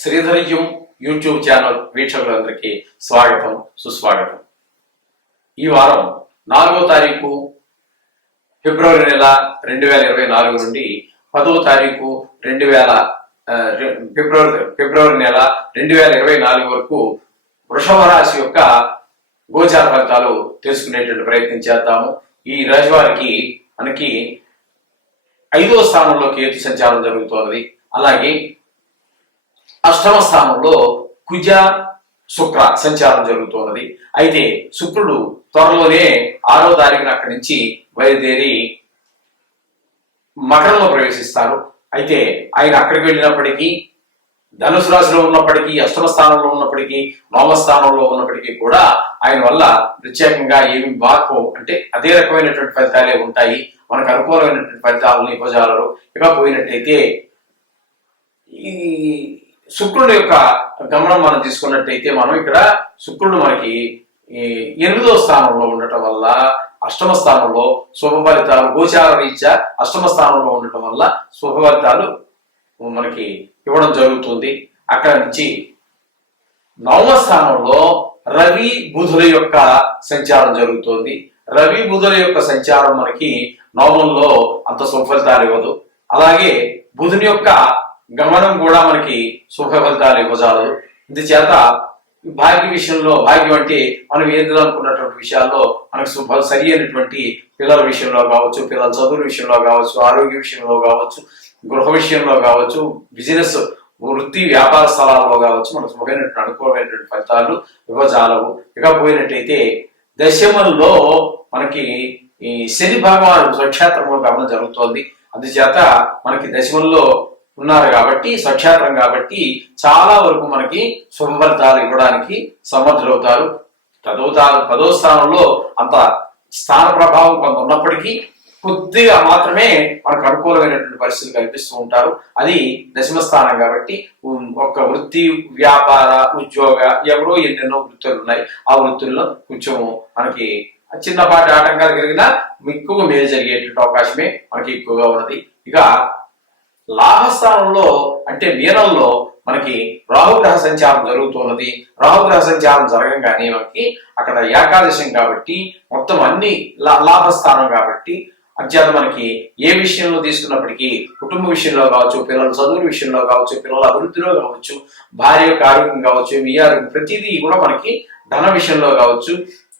శ్రీధర్యం YouTube channel వీక్షకులందరికీ స్వాగతం సుస్వాగతం. ఈ వారం 4వ తారీఖు ఫిబ్రవరి నెల 2024 నుండి 10వ తారీఖు ఫిబ్రవరి నెల 2024 వరకు వృషభ రాశి యొక్క గోచార ఫలితాలు తెలుసుకునేటువంటి ప్రయత్నం చేద్దాము. ఈ రాశి వారికి మనకి 5వ స్థానంలో కేతు సంచారం జరుగుతున్నది. అలాగే 8వ స్థానంలో కుజ శుక్ర సంచారం జరుగుతున్నది. అయితే శుక్రుడు త్వరలోనే 6వ తారీఖున అక్కడి నుంచి బయలుదేరి మకరంలో ప్రవేశిస్తారు. అయితే ఆయన అక్కడికి వెళ్ళినప్పటికీ, ధనుసు రాశిలో ఉన్నప్పటికీ, 8వ స్థానంలో ఉన్నప్పటికీ, 9వ స్థానంలో ఉన్నప్పటికీ కూడా ఆయన వల్ల ప్రత్యేకంగా ఏమి మార్పు అంటే అదే రకమైనటువంటి ఫలితాలే ఉంటాయి. మనకు అనుకూలమైనటువంటి ఫలితాలను ఇవ్వజాలరు. ఇక పోయినట్టయితే ఈ శుక్రుడు యొక్క గమనం మనం తీసుకున్నట్టయితే మనం ఇక్కడ శుక్రుడు మనకి 8వ స్థానంలో ఉండటం వల్ల 8వ స్థానంలో శుభ ఫలితాలు, గోచార రీత్యా 8వ స్థానంలో ఉండటం వల్ల శుభ ఫలితాలు మనకి ఇవ్వడం జరుగుతుంది. అక్కడ నుంచి 9వ స్థానంలో రవి బుధుల యొక్క సంచారం జరుగుతుంది. రవి బుధుల యొక్క సంచారం మనకి నవమంలో అంత శుభ ఫలితాలు ఇవ్వదు. అలాగే బుధుని యొక్క గమనం కూడా మనకి శుభ ఫలితాలు ఇవ్వజాలదు. ఇందుచేత భాగ్య విషయంలో, భాగ్యం అంటే మనం ఏదో అనుకున్నటువంటి విషయాల్లో మనకు సరి అయినటువంటి పిల్లల విషయంలో కావచ్చు, పిల్లల చదువుల విషయంలో కావచ్చు, ఆరోగ్య విషయంలో కావచ్చు, గృహ విషయంలో కావచ్చు, బిజినెస్ వృత్తి వ్యాపార స్థలాల్లో కావచ్చు మనకు శుభమైనటువంటి అనుకూలమైనటువంటి ఫలితాలు ఇవ్వజాలవు. ఇక పోయినట్టయితే దశమంలో మనకి ఈ శని భగవానుడు స్వక్షేత్రంలో గమనం జరుగుతోంది. అందుచేత మనకి దశమంలో ఉన్నారు కాబట్టి, స్వక్షేత్రం కాబట్టి చాలా వరకు మనకి శుభ ఫలితాలు ఇవ్వడానికి సమర్థులవుతారు. 10వ స్థానంలో అంత స్థాన ప్రభావం కొంత ఉన్నప్పటికీ కొద్దిగా మాత్రమే మనకు అనుకూలమైనటువంటి పరిస్థితులు కల్పిస్తూ ఉంటారు. అది 10వ స్థానం కాబట్టి ఒక వృత్తి, వ్యాపార, ఉద్యోగ ఎవరో ఎన్నెన్నో వృత్తులు ఉన్నాయి. ఆ వృత్తుల్లో కొంచెం మనకి చిన్నపాటి ఆటంకాలు కలిగినా ఎక్కువ మేలు జరిగేటువంటి అవకాశమే మనకి ఎక్కువగా ఉన్నది. ఇక లాభస్థానంలో అంటే మీనంలో మనకి రాహుగ్రహ సంచారం జరుగుతున్నది. రాహుగ్రహ సంచారం జరగంగానే మనకి అక్కడ ఏకాదశం కాబట్టి మొత్తం అన్ని లాభస్థానం కాబట్టి అత్యంత మనకి ఏ విషయంలో తీసుకున్నప్పటికీ, కుటుంబ విషయంలో కావచ్చు, పిల్లల చదువుల విషయంలో కావచ్చు, పిల్లల అభివృద్ధిలో కావచ్చు, భార్య యొక్క ఆరోగ్యం కావచ్చు, మీ ఆరోగ్యం ప్రతిదీ కూడా మనకి ధన విషయంలో కావచ్చు,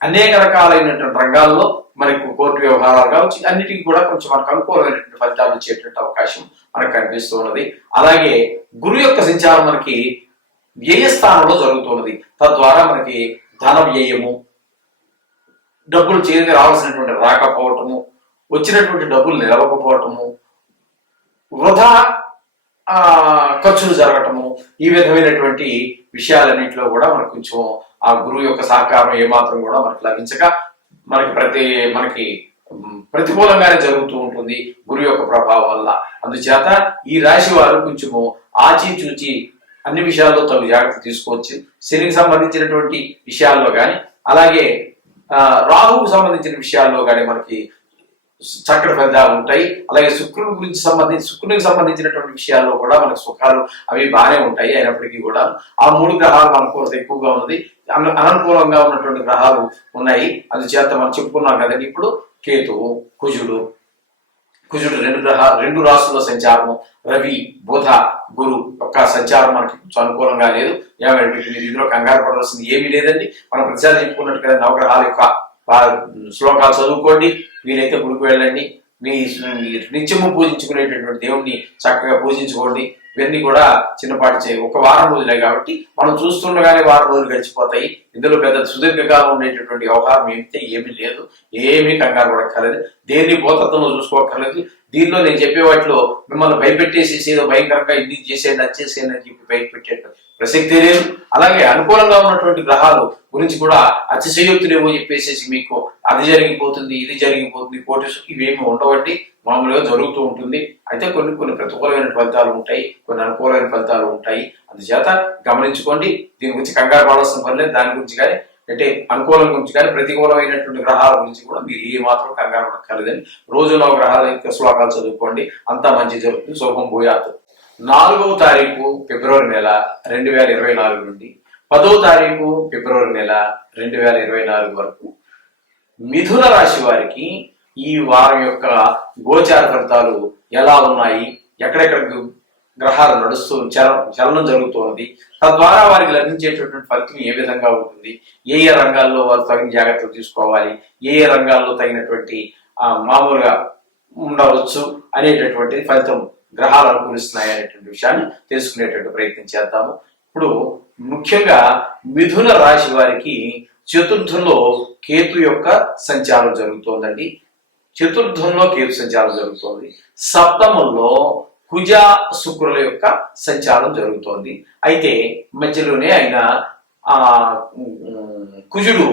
అనేక రకాలైనటువంటి రంగాల్లో మనకు కోర్టు వ్యవహారాలు కావచ్చు, అన్నిటికీ కూడా కొంచెం మనకు అనుకూలమైనటువంటి ఫలితాలు వచ్చేటువంటి అవకాశం మనకు కనిపిస్తూ ఉన్నది. అలాగే గురువు యొక్క సంచారం మనకి వ్యయ స్థానంలో జరుగుతున్నది. తద్వారా మనకి ధన వ్యయము, డబ్బులు చేతికి రావాల్సినటువంటి రాకపోవటము, వచ్చినటువంటి డబ్బులు నిలవకపోవటము, వృధా ఖర్చులు జరగటము, ఈ విధమైనటువంటి విషయాలన్నింటిలో కూడా మనకు కొంచెం ఆ గురువు యొక్క సహకారం ఏమాత్రం కూడా మనకు లభించక మనకి ప్రతికూలంగానే జరుగుతూ ఉంటుంది గురువు యొక్క ప్రభావం వల్ల. అందుచేత ఈ రాశి వారు కొంచెము ఆచితూచి అన్ని విషయాల్లో తగు జాగ్రత్త తీసుకోవచ్చు. శనికి సంబంధించినటువంటి విషయాల్లో కానీ, అలాగే రాహువుకు సంబంధించిన విషయాల్లో కానీ మనకి చక్కటి ఫలితాలు ఉంటాయి. అలాగే శుక్రునికి సంబంధించినటువంటి విషయాల్లో కూడా మనకు సుఖాలు అవి బాగానే ఉంటాయి. అయినప్పటికీ కూడా ఆ 3 గ్రహాలు అనుకూలత ఎక్కువగా ఉన్నది, అననుకూలంగా ఉన్నటువంటి గ్రహాలు ఉన్నాయి. అందుచేత మనం చెప్పుకున్నాం కదండి. ఇప్పుడు కేతువు, కుజుడు 2 రాశుల్లో సంచారము, రవి, బుధ, గురు యొక్క సంచారం మనకి అనుకూలంగా లేదు. ఏమంటే మీరు ఇందులో కంగారు పడవలసింది ఏమీ లేదండి. మనం ప్రతిసారి చెప్పుకున్నట్టు కదా, నవగ్రహాల యొక్క శ్లోకాలు చదువుకోండి, వీలైతే గుడికి వెళ్ళండి, మీ నిత్యము పూజించుకునేటటువంటి దేవుణ్ణి చక్కగా పూజించుకోండి. ఇవన్నీ కూడా చిన్నపాటి ఒక వారం రోజులే కాబట్టి మనం చూస్తుండగానే వారం రోజులు గడిచిపోతాయి. ఇందులో పెద్ద సుదీర్ఘకాలం ఉండేటటువంటి వ్యవహారం ఏమీ లేదు. ఏమీ కంగారు పడక్కర్లేదు, దేన్ని భూతత్వంలో చూసుకోక్కర్లేదు. దీనిలో నేను చెప్పే వాటిలో మిమ్మల్ని భయపెట్టేసి ఏదో భయంకరంగా ఇది చేసేయండి, అది చేసేయండి అని చెప్పి భయపెట్టేట ప్రసక్తే లేదు. అలాగే అనుకూలంగా ఉన్నటువంటి గ్రహాలు గురించి కూడా అతిశయోక్తులేమో చెప్పేసి మీకు అది జరిగిపోతుంది, ఇది జరిగిపోతుంది, కోటేశ్వర ఇవేమి ఉండవండి. మామూలుగా జరుగుతూ ఉంటుంది. అయితే కొన్ని ప్రతికూలమైన ఫలితాలు ఉంటాయి, కొన్ని అనుకూలమైన ఫలితాలు ఉంటాయి. అందుచేత గమనించుకోండి. దీని గురించి కంగారు పడాల్సిన పని లేదు. దాని గురించి కానీ అంటే అనుకూలం గురించి కానీ ప్రతికూలమైనటువంటి గ్రహాల గురించి కూడా మీరు ఏ మాత్రం కంగారు పడక్కర్లేదని రోజులో గ్రహాల యొక్క శ్లోకాలు చదువుకోండి. అంతా మంచి జరుగుతుంది. శుభం భూయాత్. 4వ తారీఖు ఫిబ్రవరి నెల 2024 నుండి 10వ తారీఖు ఫిబ్రవరి నెల 2024 వరకు మిథున రాశి వారికి ఈ వారం యొక్క గోచార ఫలితాలు ఎలా ఉన్నాయి, ఎక్కడెక్కడ గ్రహాలు చలనం జరుగుతోంది, తద్వారా వారికి లభించేటటువంటి ఫలితం ఏ విధంగా ఉంటుంది, ఏ ఏ రంగాల్లో వారు తగిన జాగ్రత్తలు తీసుకోవాలి, ఏ ఏ రంగాల్లో తగినటువంటి మామూలుగా ఉండవచ్చు అనేటటువంటి ఫలితం గ్రహాలు అనుకూలిస్తున్నాయి అనేటువంటి విషయాన్ని తెలుసుకునేటువంటి ప్రయత్నం చేద్దాము. ఇప్పుడు ముఖ్యంగా మిథున రాశి వారికి చతుర్థంలో కేతు యొక్క సంచారం జరుగుతోందండి. చతుర్థంలో కేతు సంచారం జరుగుతోంది. సప్తమంలో కుజ శుక్రుల యొక్క సంచారం జరుగుతోంది. అయితే మధ్యలోనే ఆయన కుజుడు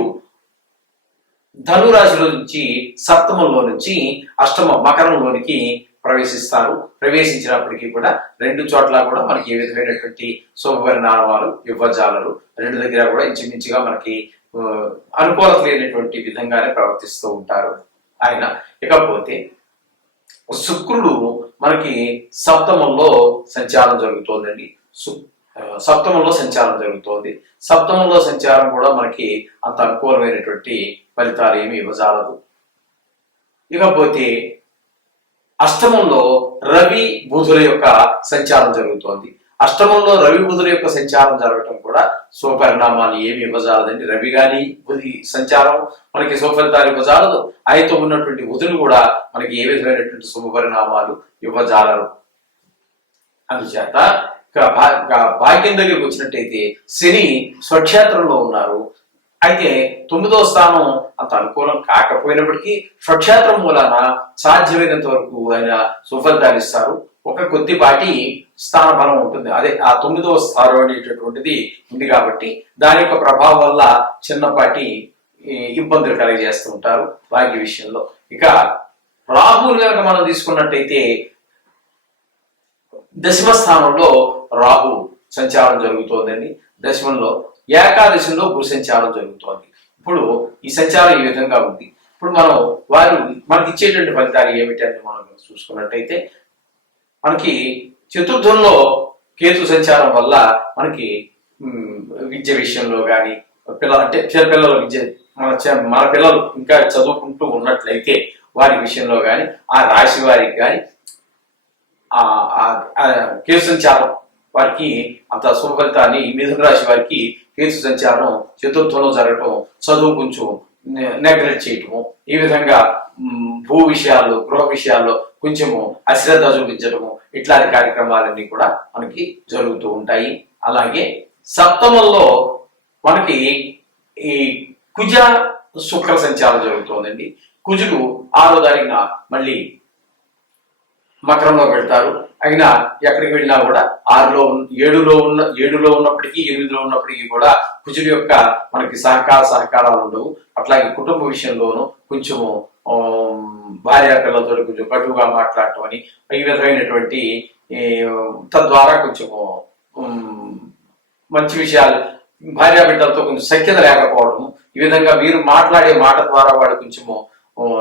ధనురాశిలో నుంచి సప్తమంలో నుంచి అష్టమ మకరంలోనికి ప్రవేశించినప్పటికీ కూడా రెండు చోట్ల కూడా మనకి ఏ విధమైనటువంటి శుభపరిణామాలు ఇవ్వజాలరు. రెండు దగ్గర కూడా ఇంచుమించుగా మనకి అనుకూలత లేనటువంటి విధంగానే ప్రవర్తిస్తూ ఉంటారు ఆయన. ఇకపోతే శుక్రుడు మనకి సప్తమంలో సంచారం జరుగుతోందండి. సప్తమంలో సంచారం జరుగుతోంది. సప్తమంలో సంచారం కూడా మనకి అంత అనుకూలమైనటువంటి ఫలితాలు ఏమి ఇవ్వజాలదు. ఇకపోతే అష్టమంలో రవి బుధుల యొక్క సంచారం జరుగుతోంది. అష్టమంలో రవి బుధుల యొక్క సంచారం జరగటం కూడా శుభపరిణామాలు ఏమి ఇవ్వజాలదండి. రవి గాని బుధి సంచారం మనకి శుభఫలితాలు ఇవ్వజాలదు. ఆయనతో ఉన్నటువంటి బుధులు కూడా మనకి ఏ విధమైనటువంటి శుభపరిణామాలు ఇవ్వజాలరు. అందుచేత భాగ్యం దగ్గరికి వచ్చినట్టయితే శని స్వక్షేత్రంలో ఉన్నారు. అయితే 9వ స్థానం అంత అనుకూలం కాకపోయినప్పటికీ స్వక్షేత్రం మూలాన సాధ్యమైనంత వరకు ఆయన సుఫలితాలు ఇస్తారు. ఒక కొద్దిపాటి స్థాన బలం ఉంటుంది. అదే ఆ 9వ స్థానం అనేటటువంటిది ఉంది కాబట్టి దాని యొక్క ప్రభావం వల్ల చిన్నపాటి ఇబ్బందులు కలిగజేస్తూ ఉంటారు భాగ్య విషయంలో. ఇక రాహువులు కనుక మనం తీసుకున్నట్టయితే దశమ స్థానంలో రాహు సంచారం జరుగుతోందండి. దశమంలో ఏకాదశంలో గురు సంచారం జరుగుతోంది. ఇప్పుడు ఈ సంచారం ఈ విధంగా ఉంది. ఇప్పుడు మనకి ఇచ్చేటువంటి ఫలితాలు ఏమిటని మనం చూసుకున్నట్టయితే మనకి చతుర్థంలో కేతు సంచారం వల్ల మనకి విద్య విషయంలో కానీ పిల్లల విద్య మన పిల్లలు ఇంకా చదువుకుంటూ ఉన్నట్లయితే వారి విషయంలో కానీ ఆ రాశి వారికి కానీ కేతు సంచారం వారికి అంత శుభ ఫలితాన్ని, మిథున రాశి వారికి కేతు సంచారం చతుర్థంలో జరగటం, చదువు కొంచెం నెగ్లెక్ట్ చేయటము, ఈ విధంగా భూ విషయాల్లో గృహ విషయాల్లో కొంచెము అశ్రద్ధ చూపించటము, ఇట్లాంటి కార్యక్రమాలన్నీ కూడా మనకి జరుగుతూ ఉంటాయి. అలాగే సప్తమంలో మనకి ఈ కుజ శుక్ర సంచారం జరుగుతోందండి. కుజుడు 6వ తారీఖున మళ్ళీ మకరంలో పెడతారు. అయినా ఎక్కడికి వెళ్ళినా కూడా 6లో 7లో ఉన్నప్పటికీ 8లో ఉన్నప్పటికీ కూడా కుజుడి యొక్క మనకి సహకారాలు ఉండవు. అట్లాగే కుటుంబ విషయంలోనూ కొంచెము భార్య పిల్లలతో కొంచెం కటువుగా మాట్లాడటం అని ఈ విధమైనటువంటి తద్వారా కొంచెము మంచి విషయాలు భార్య బిడ్డలతో కొంచెం సఖ్యత లేకపోవటము, ఈ విధంగా మీరు మాట్లాడే మాట ద్వారా వాడు కొంచెము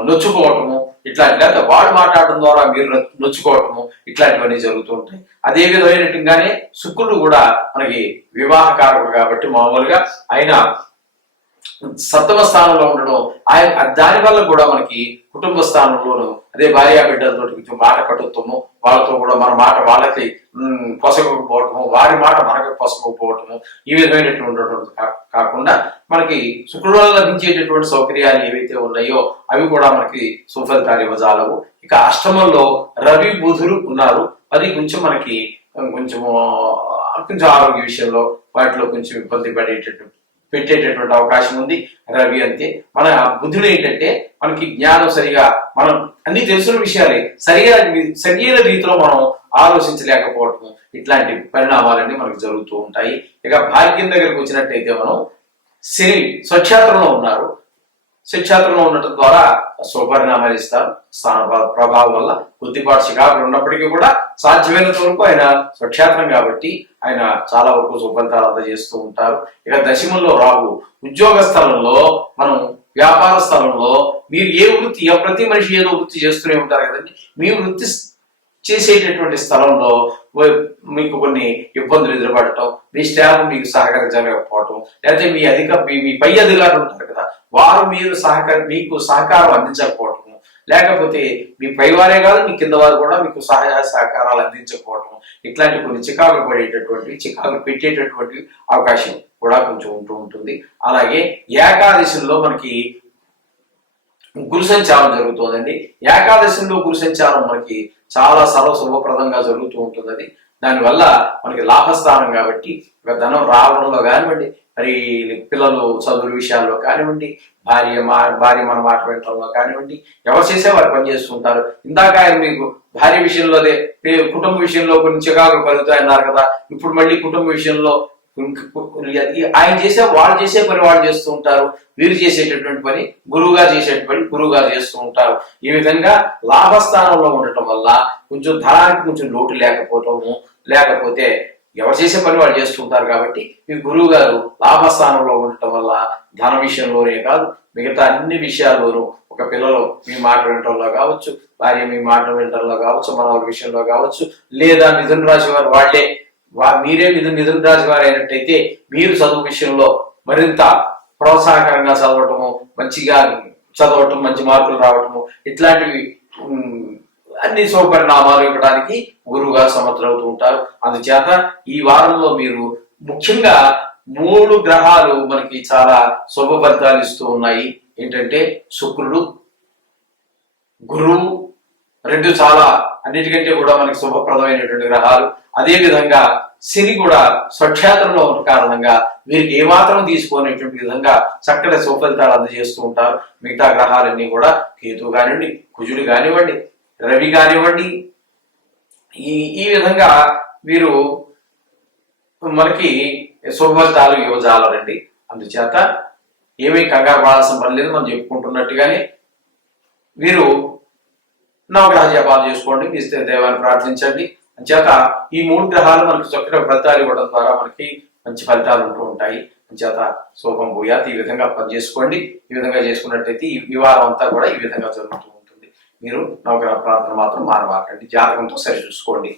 నొచ్చుకోవటము, ఇట్లాంటి లేదా వాడు మాట్లాడటం ద్వారా మీరు నొచ్చుకోవటము, ఇట్లాంటివన్నీ జరుగుతూ ఉంటాయి. అదే విధమైనట్టుగానే శుక్రుడు కూడా మనకి వివాహకారకుడు కాబట్టి మామూలుగా ఆయన సప్తమ స్థానంలో ఉండడం, ఆయన దాని వల్ల కూడా మనకి కుటుంబ స్థానంలోనూ అదే భార్య బిడ్డలతో కొంచెం మాట కట్టుతాము, వాళ్ళతో కూడా మన మాట వాళ్ళకి పొసగకపోవటము, వారి మాట మనకి పొసగకపోవటము, ఈ విధమైనటువంటి కాకుండా మనకి శుక్రుడు వల్ల లభించేటటువంటి సౌకర్యాలు ఏవైతే ఉన్నాయో అవి కూడా మనకి సుఫలితాలు ఇవ్వజాలవు. ఇక అష్టమంలో రవి బుధులు ఉన్నారు. అది కొంచెం మనకి కొంచెం ఆరోగ్య విషయంలో వాటిలో కొంచెం ఇబ్బంది పెట్టేటటువంటి అవకాశం ఉంది. రవి అంతే. మన బుద్ధుడు ఏంటంటే మనకి జ్ఞానం సరిగా మనం అన్ని తెలుసున్న విషయాలే సరైన రీతిలో మనం ఆలోచించలేకపోవటం, ఇట్లాంటి పరిణామాలన్నీ మనకు జరుగుతూ ఉంటాయి. ఇక భాగ్యం దగ్గరకు వచ్చినట్టయితే మనం శని స్వక్షేత్రంలో ఉన్నారు. స్వక్షేత్రంలో ఉండటం ద్వారా శుభపరిణామాలు ఇస్తారు. స్థాన ప్రభావం వల్ల కొద్దిపాటు చికాకులు ఉన్నప్పటికీ కూడా సాధ్యమైనంత వరకు ఆయన స్వక్షేత్రం కాబట్టి ఆయన చాలా వరకు శుభఫలితాలు అందజేస్తూ ఉంటారు. ఇక దశమంలో రాహు ఉద్యోగ స్థలంలో, మనం వ్యాపార స్థలంలో, మీరు ఏ వృత్తి ప్రతి మనిషి ఏదో వృత్తి చేస్తూనే ఉంటారు కదండి. మీ వృత్తి చేసేటటువంటి స్థలంలో మీకు కొన్ని ఇబ్బందులు ఎదురుపడటం, మీ స్టాఫ్ మీకు సహకరించలేకపోవటం, లేకపోతే మీ పై అధికారులు ఉంటారు కదా, వారు మీకు సహకారం అందించకపోవటం, లేకపోతే మీ పైవారే కాదు మీ కింద వారు కూడా మీకు సహాయ సహకారాలు అందించకపోవటం, ఇట్లాంటి కొన్ని చికాకులు చికాకులు పెట్టేటటువంటి అవకాశం కూడా కొంచెం ఉంటూ ఉంటుంది. అలాగే ఏకాదశిలో మనకి గురు సంచారం జరుగుతుందండి. ఏకాదశిలో గురు సంచారం మనకి చాలా శుభప్రదంగా జరుగుతూ ఉంటుంది. దానివల్ల మనకి లాభస్థానం కాబట్టి ధనం రావడంలో కానివ్వండి, మరి పిల్లలు చదువు విషయాల్లో కానివ్వండి, భార్య మన మాట వినటంలో కానివ్వండి, ఎవరు చేసే వారు పనిచేస్తుంటారు. ఇందాక ఆయన మీకు భార్య విషయంలో కుటుంబ విషయంలో కొన్ని చికాకులు కలుగుతాయన్నారు కదా, ఇప్పుడు మళ్ళీ కుటుంబ విషయంలో వాళ్ళు చేసే పని వాళ్ళు చేస్తూ ఉంటారు, వీరు చేసేటటువంటి పని గురువుగారు చేస్తూ ఉంటారు. ఈ విధంగా లాభస్థానంలో ఉండటం వల్ల కొంచెం ధనానికి కొంచెం లోటు లేకపోవటము, లేకపోతే ఎవరు చేసే పని వాళ్ళు చేస్తుంటారు కాబట్టి మీ గురువు గారు లాభస్థానంలో ఉండటం వల్ల ధన విషయంలోనే కాదు మిగతా అన్ని విషయాల్లోనూ, ఒక పిల్లలు మీ మాట వినటంలో కావచ్చు, భార్య మీ మాట వినటంలో కావచ్చు, మనవల విషయంలో కావచ్చు, లేదా మిథున రాశి వారు మీరే మిథున రాశి వారు అయినట్టయితే మీరు చదువు విషయంలో మరింత ప్రోత్సాహకరంగా చదవటము, మంచిగా చదవటం, మంచి మార్కులు రావటము, ఇట్లాంటివి అన్ని శుభపరిణామాలు ఇవ్వడానికి గురువుగారు సమర్థులవుతూ ఉంటారు. అందుచేత ఈ వారంలో మీరు ముఖ్యంగా 3 గ్రహాలు మనకి చాలా శుభ ఫలితాలు ఇస్తూ ఉన్నాయి. ఏంటంటే శుక్రుడు, గురువు, 2 చాలా అన్నిటికంటే కూడా మనకి శుభప్రదమైనటువంటి గ్రహాలు. అదే విధంగా శని కూడా స్వక్షేత్రంలో ఉన్న కారణంగా వీరికి ఏమాత్రం తీసుకునేటువంటి విధంగా చక్కటి శుభఫలితాలు అందజేస్తూ ఉంటారు. మిగతా గ్రహాలన్నీ కూడా కేతు కానివ్వండి, కుజుడు కానివ్వండి, రవి కానివ్వండి, ఈ విధంగా వీరు మనకి శుభఫలితాలు ఇవ్వజాలరండి. అందుచేత ఏమీ కంగారు పడాల్సిన పని లేదు. మనం చెప్పుకుంటున్నట్టుగానే వీరు నవగ్రహ జపాలు చేసుకోండి, మీ దేవాన్ని ప్రార్థించండి. అంచేత ఈ 3 గ్రహాలు మనకి చక్కగా ఫలితాలు ఇవ్వడం ద్వారా మనకి మంచి ఫలితాలు ఉంటూ ఉంటాయి. అంచేత శోభం భూయాత్ ఈ విధంగా పనిచేసుకోండి. ఈ విధంగా చేసుకున్నట్టయితే ఈ వారం అంతా కూడా ఈ విధంగా జరుగుతూ ఉంటుంది. మీరు నవగ్రహ ప్రార్థన మాత్రం మానవాకండి, జాతకంతో సరి చూసుకోండి.